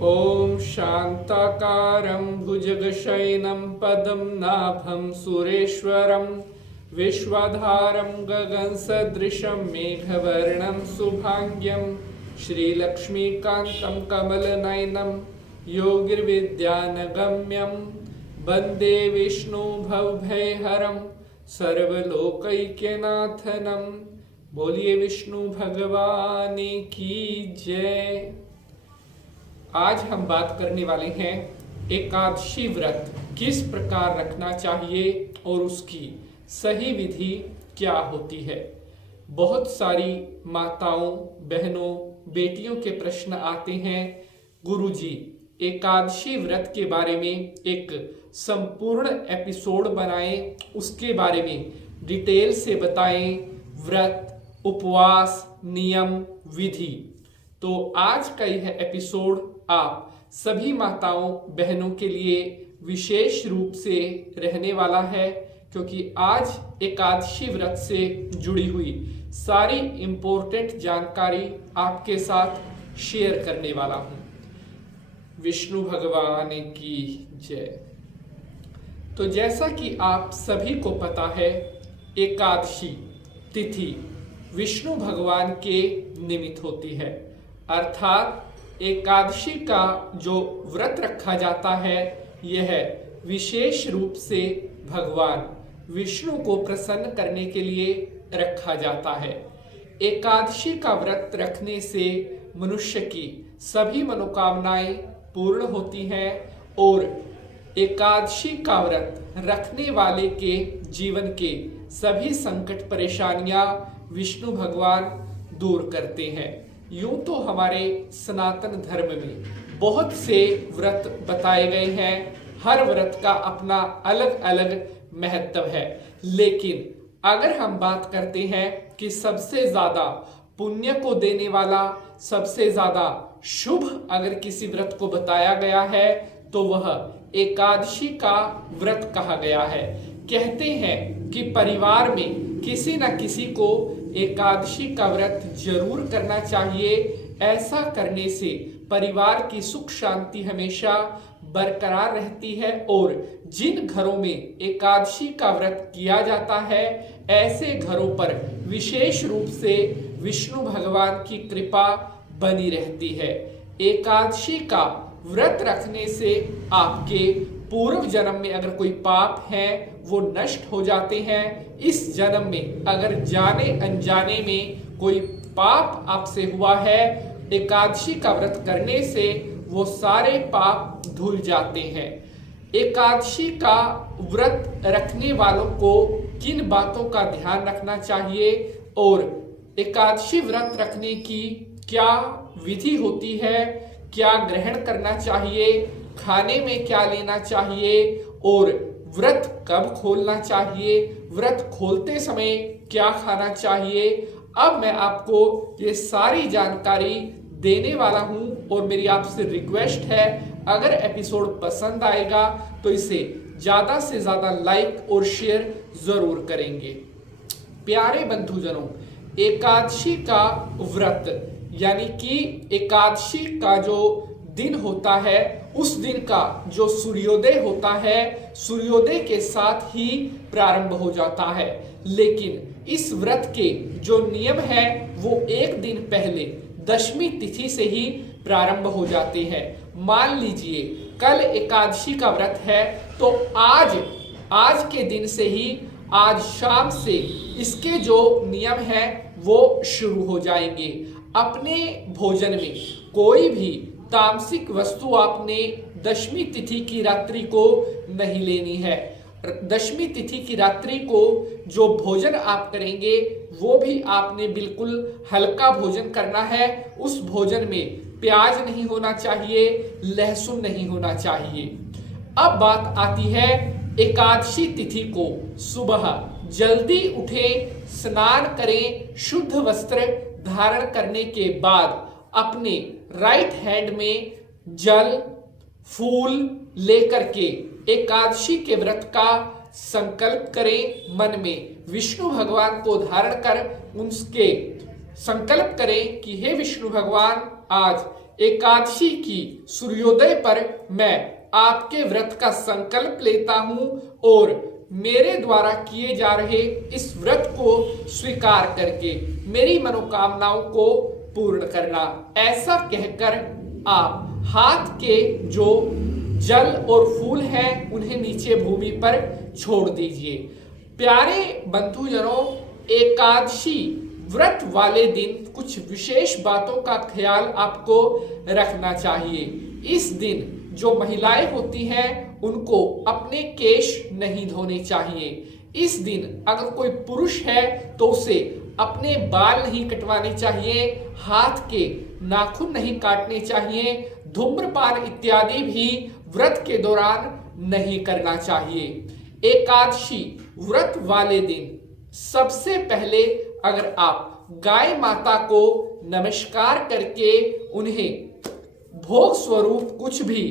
ॐ शान्ताकारं भुजगशयनं पदं नाभं सुरेश्वरं विश्वाधारं गगनसदृशं मेघवर्णं शुभांग्यं श्रीलक्ष्मीकान्तं कमलनयनं योगिर्विद्यानगम्यं वन्दे विष्णुभवभयहरं सर्वलोकैक्यनाथनं। बोलिए विष्णु भगवान की जय। आज हम बात करने वाले हैं एकादशी व्रत किस प्रकार रखना चाहिए और उसकी सही विधि क्या होती है। बहुत सारी माताओं, बहनों, बेटियों के प्रश्न आते हैं, गुरुजी एकादशी व्रत के बारे में एक संपूर्ण एपिसोड बनाएं, उसके बारे में डिटेल से बताएं, व्रत, उपवास, नियम, विधि। तो आज का यह एपिसोड आप सभी माताओं, बहनों के लिए विशेष रूप से रहने वाला है, क्योंकि आज एकादशी व्रत से जुड़ी हुई सारी इंपॉर्टेंट जानकारी आपके साथ शेयर करने वाला हूं। विष्णु भगवान की जय। तो जैसा कि आप सभी को पता है, एकादशी तिथि विष्णु भगवान के निमित्त होती है, अर्थात एकादशी का जो व्रत रखा जाता है यह विशेष रूप से भगवान विष्णु को प्रसन्न करने के लिए रखा जाता है। एकादशी का व्रत रखने से मनुष्य की सभी मनोकामनाएं पूर्ण होती हैं और एकादशी का व्रत रखने वाले के जीवन के सभी संकट परेशानियां विष्णु भगवान दूर करते हैं। यूं तो हमारे सनातन धर्म में बहुत से व्रत बताए गए हैं, हर व्रत का अपना अलग अलग महत्व है, लेकिन अगर हम बात करते हैं कि सबसे ज्यादा पुण्य को देने वाला, सबसे ज्यादा शुभ अगर किसी व्रत को बताया गया है तो वह एकादशी का व्रत कहा गया है। कहते हैं कि परिवार में किसी न किसी को एकादशी का व्रत जरूर करना चाहिए। ऐसा करने से परिवार की सुख शांति हमेशा बरकरार रहती है और जिन घरों में एकादशी का व्रत किया जाता है ऐसे घरों पर विशेष रूप से विष्णु भगवान की कृपा बनी रहती है। एकादशी का व्रत रखने से आपके पूर्व जन्म में अगर कोई पाप है वो नष्ट हो जाते हैं। इस जन्म में अगर जाने अनजाने में कोई पाप आपसे हुआ है, एकादशी का व्रत करने से वो सारे पाप धुल जाते हैं। एकादशी का व्रत रखने वालों को किन बातों का ध्यान रखना चाहिए और एकादशी व्रत रखने की क्या विधि होती है, क्या ग्रहण करना चाहिए, खाने में क्या लेना चाहिए और व्रत कब खोलना चाहिए, व्रत खोलते समय क्या खाना चाहिए, अब मैं आपको ये सारी जानकारी देने वाला हूं। और मेरी आपसे रिक्वेस्ट है, अगर एपिसोड पसंद आएगा तो इसे ज्यादा से ज्यादा लाइक और शेयर जरूर करेंगे। प्यारे बंधुजनों, एकादशी का व्रत यानी कि एकादशी का जो दिन होता है उस दिन का जो सूर्योदय होता है, सूर्योदय के साथ ही प्रारंभ हो जाता है। लेकिन इस व्रत के जो नियम है वो एक दिन पहले दशमी तिथि से ही प्रारंभ हो जाते हैं। मान लीजिए कल एकादशी का व्रत है तो आज के दिन से ही, आज शाम से इसके जो नियम है वो शुरू हो जाएंगे। अपने भोजन में कोई भी तामसिक वस्तु आपने दशमी तिथि की रात्रि को नहीं लेनी है। दशमी तिथि की रात्रि को जो भोजन आप करेंगे वो भी आपने बिल्कुल हल्का भोजन करना है। उस भोजन में प्याज नहीं होना चाहिए, लहसुन नहीं होना चाहिए। अब बात आती है एकादशी तिथि को सुबह जल्दी उठें, स्नान करें, शुद्ध वस्त्र धारण करने के बाद अपने राइट हैंड में जल, फूल लेकर के एकादशी के व्रत का संकल्प करें। मन में विष्णु भगवान को धारण कर उनके संकल्प करें कि हे विष्णु भगवान, आज एकादशी की सूर्योदय पर मैं आपके व्रत का संकल्प लेता हूं और मेरे द्वारा किए जा रहे इस व्रत को स्वीकार करके मेरी मनोकामनाओं को पूर्ण करना। ऐसा कहकर आप हाथ के जो जल और फूल हैं उन्हें नीचे भूमि पर छोड़ दीजिए। प्यारे बंधुजनों, एकादशी व्रत वाले दिन कुछ विशेष बातों का ख्याल आपको रखना चाहिए। इस दिन जो महिलाएं होती हैं उनको अपने केश नहीं धोने चाहिए। इस दिन अगर कोई पुरुष है तो उसे अपने बाल नहीं कटवाने चाहिए, हाथ के नाखून नहीं काटने चाहिए, धूम्रपान इत्यादि भी व्रत के दौरान नहीं करना चाहिए। एकादशी व्रत वाले दिन सबसे पहले अगर आप गाय माता को नमस्कार करके उन्हें भोग स्वरूप कुछ भी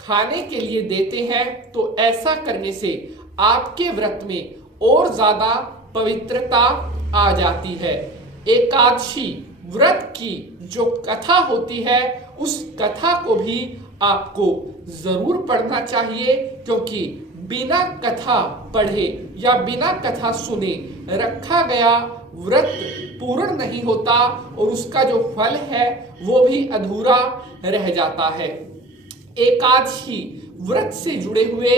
खाने के लिए देते हैं तो ऐसा करने से आपके व्रत में और ज्यादा पवित्रता आ जाती है। एकादशी व्रत की जो कथा होती है उस कथा को भी आपको जरूर पढ़ना चाहिए, क्योंकि बिना कथा पढ़े या बिना कथा सुने रखा गया व्रत पूर्ण नहीं होता और उसका जो फल है वो भी अधूरा रह जाता है। एकादशी व्रत से जुड़े हुए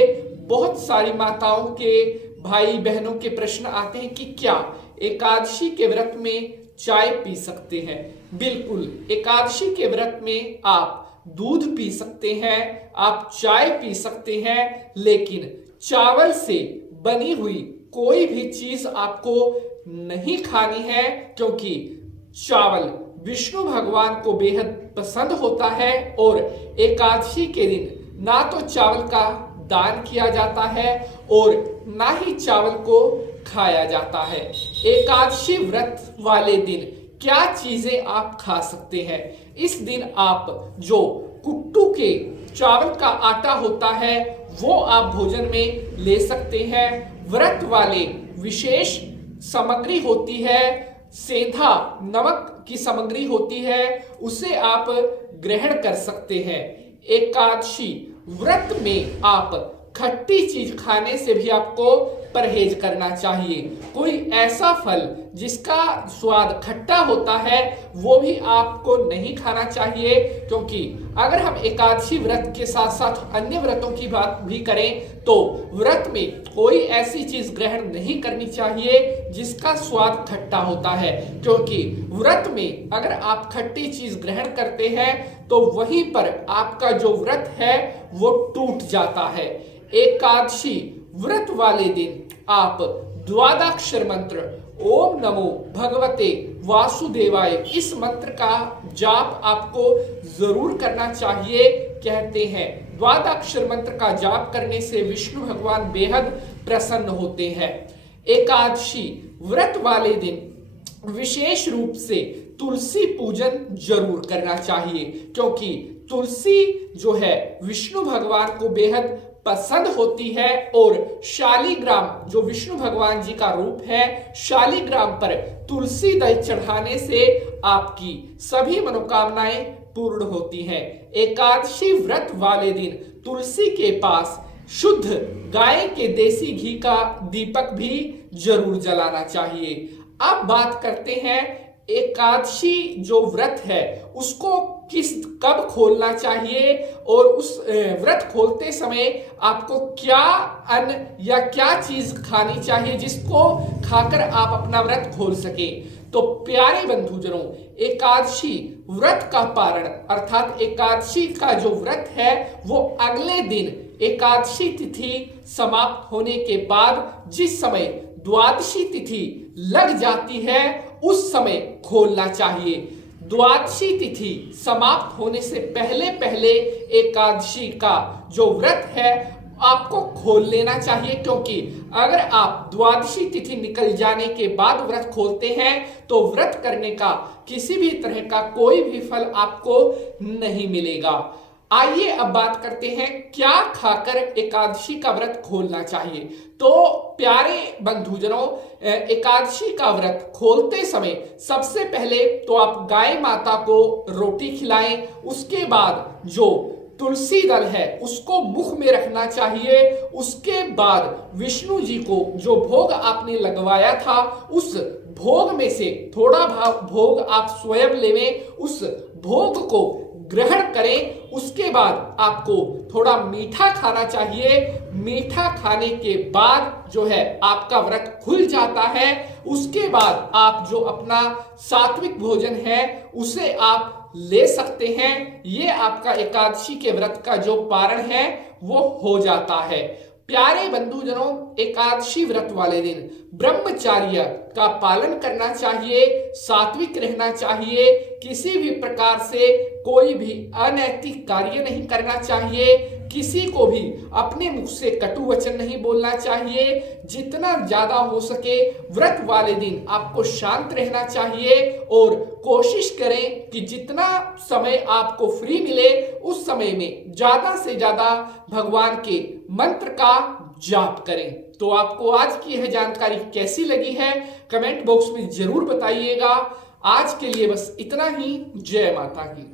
बहुत सारी माताओं के, भाई बहनों के प्रश्न आते हैं कि क्या एकादशी के व्रत में चाय पी सकते हैं? बिल्कुल, एकादशी के व्रत में आप दूध पी सकते हैं, आप चाय पी सकते हैं, लेकिन चावल से बनी हुई कोई भी चीज आपको नहीं खानी है, क्योंकि चावल विष्णु भगवान को बेहद पसंद होता है और एकादशी के दिन ना तो चावल का दान किया जाता है और ना ही चावल को खाया जाता है। एकादशी व्रत वाले दिन क्या चीजें आप खा सकते हैं? इस दिन आप जो कुट्टू के चावल का आटा होता है वो आप भोजन में ले सकते हैं। व्रत वाले विशेष सामग्री होती है, सेंधा नमक की सामग्री होती है, उसे आप ग्रहण कर सकते हैं। एकादशी व्रत में आप खट्टी चीज खाने से भी आपको परहेज करना चाहिए। कोई ऐसा फल जिसका स्वाद खट्टा होता है वो भी आपको नहीं खाना चाहिए, क्योंकि अगर हम एकादशी व्रत के साथ साथ अन्य व्रतों की बात भी करें तो व्रत में कोई ऐसी चीज ग्रहण नहीं करनी चाहिए जिसका स्वाद खट्टा होता है, क्योंकि व्रत में अगर आप खट्टी चीज ग्रहण करते हैं तो वहीं पर आपका जो व्रत है वो टूट जाता है। एकादशी व्रत वाले दिन आप द्वादशाक्षर मंत्र ओम नमो भगवते वासुदेवाय इस मंत्र का जाप आपको जरूर करना चाहिए। कहते हैं द्वादशाक्षर मंत्र का जाप करने से विष्णु भगवान बेहद प्रसन्न होते हैं। एकादशी व्रत वाले दिन विशेष रूप से तुलसी पूजन जरूर करना चाहिए, क्योंकि तुलसी जो है विष्णु भगवान को बेहद पसंद होती है और शालिग्राम जो विष्णु भगवान जी का रूप है, शालिग्राम पर तुलसी दही चढ़ाने से आपकी सभी मनोकामनाएं पूर्ण होती हैं। एकादशी व्रत वाले दिन तुलसी के पास शुद्ध गाय के देसी घी का दीपक भी जरूर जलाना चाहिए। अब बात करते हैं एकादशी जो व्रत है उसको कब खोलना चाहिए और उस व्रत खोलते समय आपको क्या अन्न या क्या चीज खानी चाहिए जिसको खाकर आप अपना व्रत खोल सके। तो प्यारे बंधुजनों, एकादशी व्रत का पारण अर्थात एकादशी का जो व्रत है वो अगले दिन एकादशी तिथि समाप्त होने के बाद जिस समय द्वादशी तिथि लग जाती है उस समय खोलना चाहिए। द्वादशी तिथि समाप्त होने से पहले पहले एकादशी का जो व्रत है आपको खोल लेना चाहिए, क्योंकि अगर आप द्वादशी तिथि निकल जाने के बाद व्रत खोलते हैं तो व्रत करने का किसी भी तरह का कोई भी फल आपको नहीं मिलेगा। आइए अब बात करते हैं क्या खाकर एकादशी का व्रत खोलना चाहिए। तो प्यारे बंधुजनों, एकादशी का व्रत खोलते समय सबसे पहले तो आप गाय माता को रोटी खिलाएं। उसके बाद जो तुलसी दल है उसको मुख में रखना चाहिए। उसके बाद विष्णु जी को जो भोग आपने लगवाया था उस भोग में से थोड़ा भोग आप स्वयं लेवें, उस भोग को ग्रहण करें। उसके बाद आपको थोड़ा मीठा खाना चाहिए। मीठा खाने के बाद जो है आपका व्रत खुल जाता है। उसके बाद आप जो अपना सात्विक भोजन है उसे आप ले सकते हैं। ये आपका एकादशी के व्रत का जो पारण है वो हो जाता है। प्यारे बंधुजनों, एकादशी व्रत वाले दिन ब्रह्मचर्य का पालन करना चाहिए, सात्विक रहना चाहिए, किसी भी प्रकार से कोई भी अनैतिक कार्य नहीं करना चाहिए, किसी को भी अपने मुख से कटु वचन नहीं बोलना चाहिए। जितना ज्यादा हो सके व्रत वाले दिन आपको शांत रहना चाहिए और कोशिश करें कि जितना समय आपको फ्री मिले उस समय में ज्यादा से ज्यादा भगवान के मंत्र का जाप करें। तो आपको आज की यह जानकारी कैसी लगी है कमेंट बॉक्स में जरूर बताइएगा। आज के लिए बस इतना ही। जय माता की।